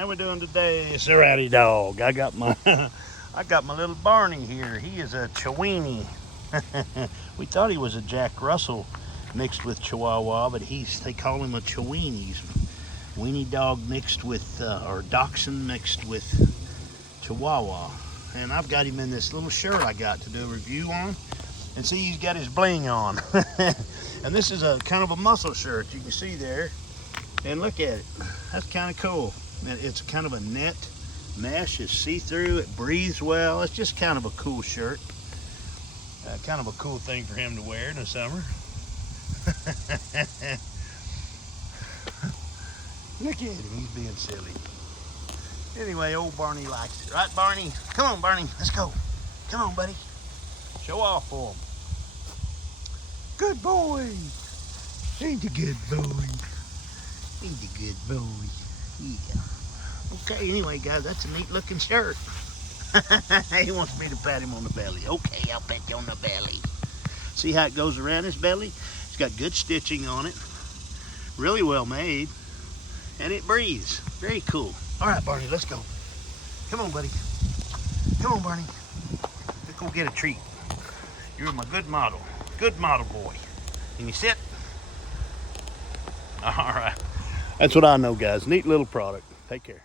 How we doing today? It's a Rowdydawg. I got my I got my little Barney here. He is a Chihuahua. We thought he was a Jack Russell mixed with Chihuahua, but they call him a Chihuahua. He's weenie dog mixed with or Dachshund mixed with Chihuahua. And I've got him in this little shirt I got to do a review on. And see, he's got his bling on. And this is a kind of a muscle shirt, you can see there. And look at it. That's kind of cool. It's kind of a net mesh. It's see-through. It breathes well. It's just kind of a cool shirt. Kind of a cool thing for him to wear in the summer. Look at him. He's being silly. Anyway, old Barney likes it. Right, Barney? Come on, Barney. Let's go. Come on, buddy. Show off for him. Good boy. Ain't a good boy. Ain't a good boy. Yeah. Okay, anyway, guys, that's a neat looking shirt. He wants me to pat him on the belly. Okay, I'll pat you on the belly. See how it goes around his belly? It's got good stitching on it. Really well made. And it breathes. Very cool. All right, Barney, let's go. Come on, buddy. Come on, Barney. Let's go get a treat. You're my good model. Good model boy. Can you sit? All right. That's what I know, guys. Neat little product. Take care.